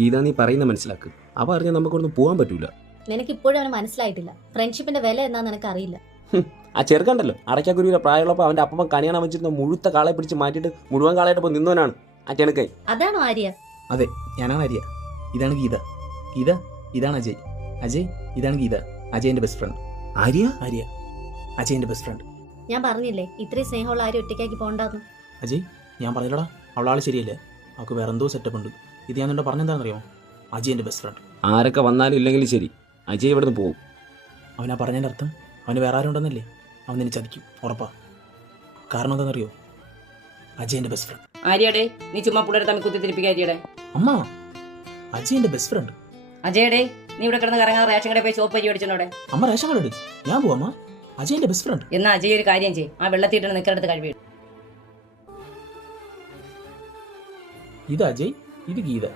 ഗീത നീ പറയുന്ന മനസ്സിലാക്ക്. അവ അറിഞ്ഞാൽ നമുക്കൊന്നും പോകാൻ പറ്റൂല. നിനക്ക് ഇപ്പോഴും അവന് മനസ്സിലായിട്ടില്ല. ഫ്രണ്ട്ഷിപ്പിന്റെ വില എന്നാന്ന് നിനക്ക് അറിയില്ല. ആ ചെറുക്കണ്ടല്ലോ, അടയ്ക്കാക്കുരുവിലെ പ്രായമുള്ളപ്പോൾ അവന്റെ അപ്പം കണിയാണാൻ വെച്ചിരുന്ന മുഴുത്ത കാളെ പിടിച്ച് മാറ്റിയിട്ട് മുഴുവൻ കാളായിട്ട് ഇപ്പോൾ നിന്നവനാണ് ആ ചെണുക്കൈ. അതാണോ ആര്യ? അതെ, ഞാനാണ് ആര്യ. ഇതാണ് ഗീത. ഗീത, ഇതാണ് അജയ്. അജയ്, ഇതാണ് ഗീത. അജയന്റെ ബെസ്റ്റ് ഫ്രണ്ട്. ആര്യ ആര്യ, അജയന്റെ ബെസ്റ്റ് ഫ്രണ്ട്. ഞാൻ പറഞ്ഞില്ലേ ഇത്രയും സ്നേഹമുള്ള ആര്യ ഒറ്റയ്ക്കാക്കി പോകണ്ടെന്ന്. അജയ്, ഞാൻ പറഞ്ഞില്ലടാ, അവളാൾ ശരിയല്ലേ. അവൾക്ക് വേറെ എന്തോ സെറ്റപ്പ് ഉണ്ട്. ഇത് ഞാൻ നിന്നോട് പറഞ്ഞെന്താണെന്നറിയാമോ? അജയന്റെ ബെസ്റ്റ് ഫ്രണ്ട്. ആരൊക്കെ വന്നാലും ഇല്ലെങ്കിലും ശരി, അജയ് ഇവിടുന്ന് പോകും. അവനാ പറഞ്ഞതിൻ്റെ അർത്ഥം അവന് വേറെ ആരും ഉണ്ടെന്നല്ലേ? അവൻ നിന്നെ ചതിക്കും, ഉറപ്പാ. കാരണം എന്താണെന്നറിയോ? അജയന്റെ ബെസ്റ്റ് ഫ്രണ്ട്. ആര്യയുടെ നീ ചുമ്മാ പിള്ളേരെ തമ്മിൽ കുത്തിത്തിരിപ്പിക്കുക. ആര്യയുടെ അമ്മ, അജയന്റെ ബെസ്റ്റ് ഫ്രണ്ട്. അജയുടെ നീ ഇവിടെ കിടന്ന് കറങ്ങാൻ റേഷൻ കടയിൽ പോയി ചോപ്പ് അരി അടിച്ചോടെ. അമ്മ റേഷൻ കട എടു, ഞാൻ പോവാ. അജയന്റെ ബെസ്റ്റ് ഫ്രണ്ട്. എന്നാ അജയ് ഒരു കാര്യം ചെയ്യും, ആ വെള്ളത്തിയിട്ട് നിൽക്കടുത്ത് കഴിവ്. ഇത് അജയ്, ഇത് ഗീത.